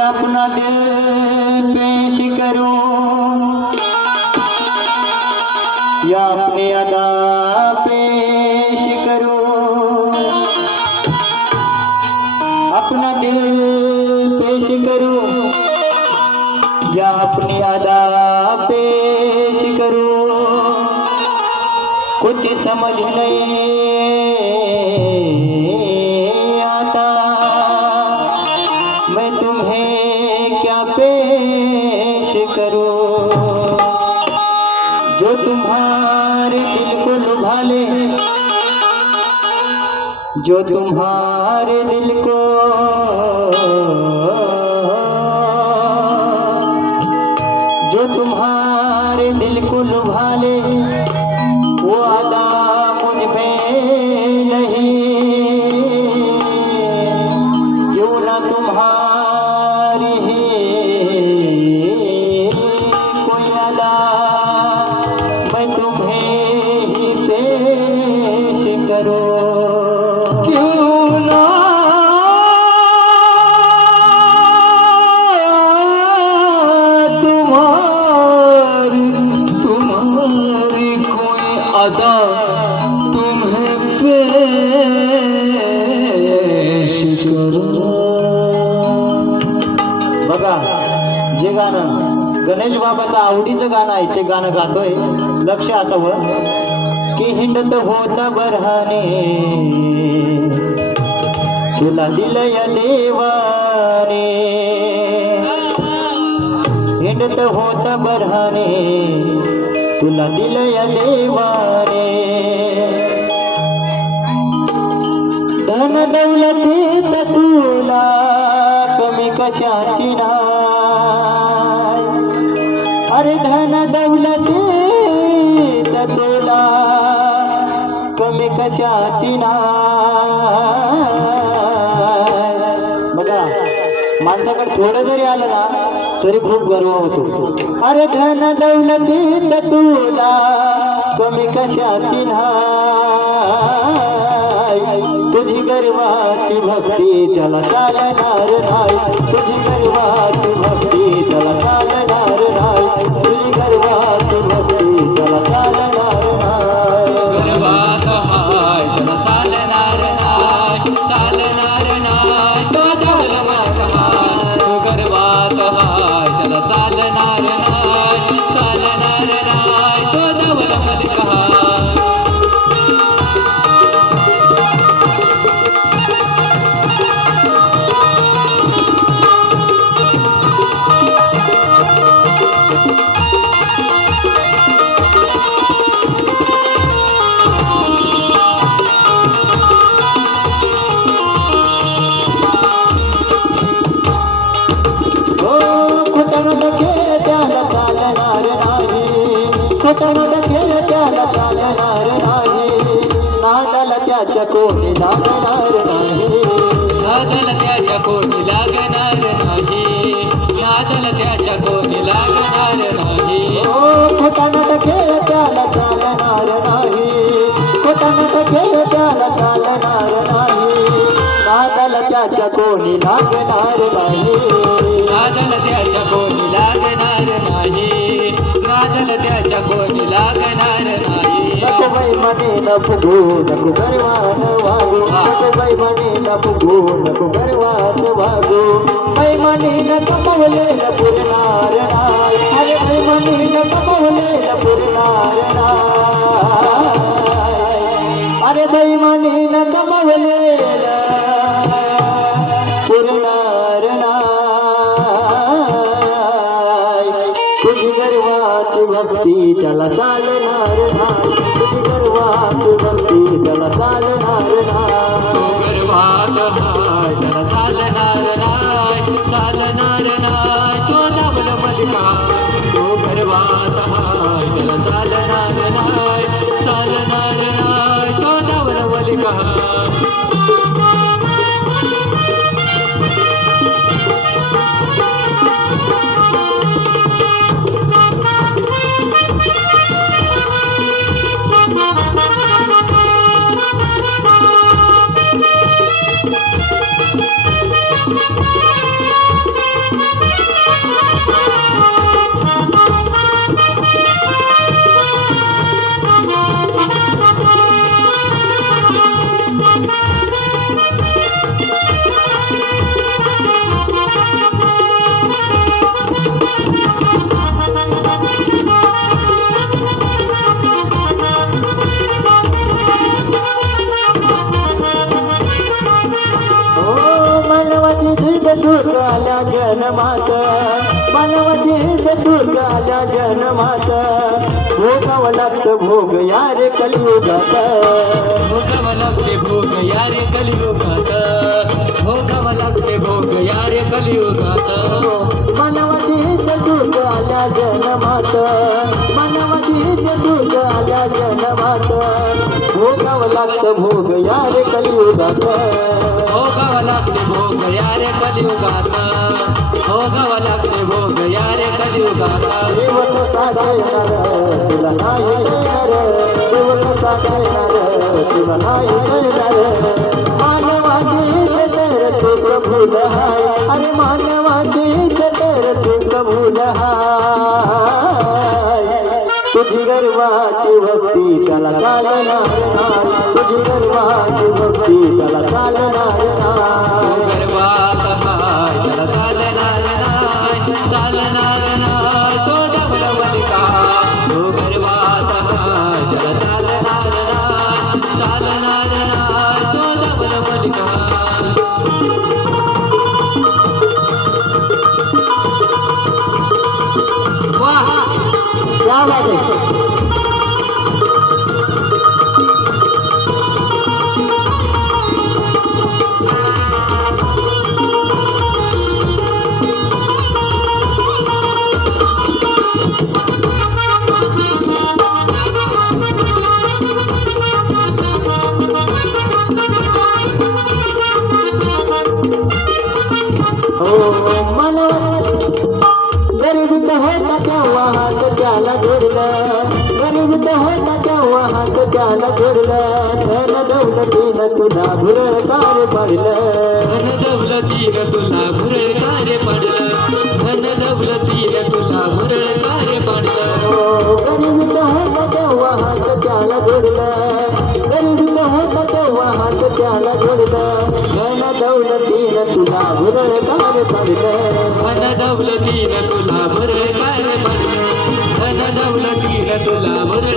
अपना दिल पेश करूं या अपनी अदा पेश करूं, अपना दिल पेश करूं या अपनी अदा पेश करूं, कुछ समझ नहीं आता मैं तुम्हें क्या पेश करूं। जो तुम्हारे दिल को लुभा ले, जो तुम्हारे दिल को लुभा ले, वो अदा मुझ में नहीं, क्यों ना तुम्हारी कोई अदा मैं तुम्हें ही पेश करूं। क्यों ना तुम्हारी कोई अदा तुम्हें पेश करूं। बघा, जे गाणं गणेश बाबाचं आवडीचं गाणं आहे ते गाणं गातोय. लक्ष असावं की हिंडत होता बरहाने तुला दिलय देवाने, हिंडत होता बरहाने तुला दिलय देवाने, धन दौलतीत तुला कमी कशाची नाय, अरे धन दौलतीत तुला कमी कशाची नाय. बघा, माणसाकडे थोडं जरी आलं ना तरी खूप गर्व होतो. अरे धन दौलतीत तुला कमी कशाची नाय, तुझी गर्वाची भक्ती त्याला चालणार नाही, तुझी गर्वाची भक्ती त्याला चालणार नाही, तुझी गर्वाची भक्ती त्याला चालणार नाही. गर्वात हाय त्याला चालणार नाही, चालणार नाही तो जवळ माझा, तो गर्वात हाय त्याला चालणार नाही, चालणार नाही तो जवळ मलिका. खोटं खेळ त्याला चालणार नाही, नादाला त्याच्या कोणी लागणार नाही, नादाला त्याच्या कोणी लागणार नाही, नादाला त्याच्या कोणी लागणार नाही. खोटा खेळ त्याला चालणार नाही, खोटा खेळ त्याला चालणार नाही, नादाला त्याच्या कोणी लागणार नाही, नादाला त्याच्या कोणी लागणार नाही, नादाला त्याच्या कोणी लागणार नाही. नको बाई म्हणे न फुगू नको गर्वान वागू, नको बाई म्हणे न फुगू नको गर्वात वागू, बाई म्हणे न कमवलेलं पुरणार नाही, अरे बाई म्हणे न कमवलेलं पुरणार नाही, अरे बाई म्हणे न कमवलेलं पुरणार नाही, तुझी गर्वाची भक्ती त्याला चालणार नाही, तुझी गर्वाची भक्ती त्याला चालणार नाही. गर्वात हाय त्याला चालणार नाही, चालणार नाही तो जवळ मलिका, तो गर्वात हाय त्याला चालणार नाही, चालणार नाही तो जवळ मलिका. दुर्ग आल्या जन्मात मानवजीत दुर्ग आल्या जन्मात भोगावं लागतं भोग यार कलियुगात भोगावं लागते भोग यारे कलियुगात भोगावं लागते भोग यारे कलियुगात मानवजीत दुर्ग आल्या जन्मात मानवजीत दुर्ग आल्या जन्मात भोगावं लागतं भोग यार कलियुगात भोगावं लागते भोग यारे कलियुगात भोगावं लागते भोग यारे कलियुगात देवत साधणार तुला नाही करणार देवत साधणार तुला नाही करणार मानवाची तर तू प्रभू हाय अरे मानवाची तर तू प्रभू हाय तुझी गर्वाची भक्ती त्याला चालणार नाही तुझी गर्वाची भक्ती त्याला चालणार नाही गर्वात हाय त्याला चालणार नाही चालणार नाही तो डबल बलिका तो गर्वात हाय त्याला चालणार नाही चालणार नाही तो डबल बलिका क्या बात है गरीब होता तेव्हा हात त्याला जोडलं गरीब होता तेव्हा हात त्याला जोडलं धन दौलतीनं तुला भुरकार पडलं धन दौलतीनं तुला भुरळ पडलं धन दौलतीनं तुला भुरळ पडलं गरीब होता तेव्हा हात त्याला जोडलं गरीब होता तेव्हा हात त्याला जोडलं धन दौलतीनं तुला भुरकार पडलं धन दौलतीनं तुला भुरळ पडलं धन दौलतीनं तुला भुरळ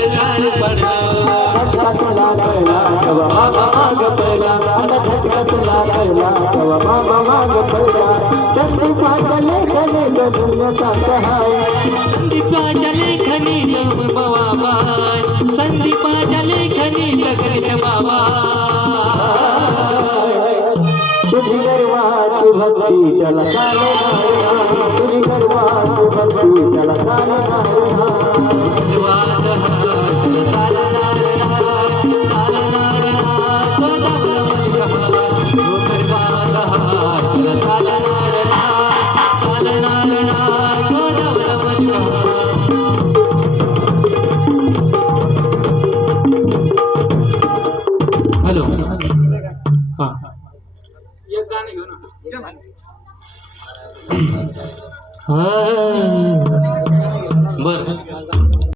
पडलं झटका तुला कळला तेव्हा बाबा माग पडला आता झटका तुला कळला तेव्हा बाबा माग पडला संदीपाच्या लेखने दुनियाचा सहाय संदीपाच्या लेखनी बाबाय संदीपाच्या लेखनी कृष्ण बाबा तुझी गर्वाची भक्ती त्याला चालणार तुझी गर्वाची भक्ती त्याला चालणार गर्वात हाय चालणार नाही चालणार नाही तो डबल बलिका तो गर्वात हाय चालणार नाही चालणार नाही तो डबल बलिका हॅलो हां एक गाणं घेऊ ना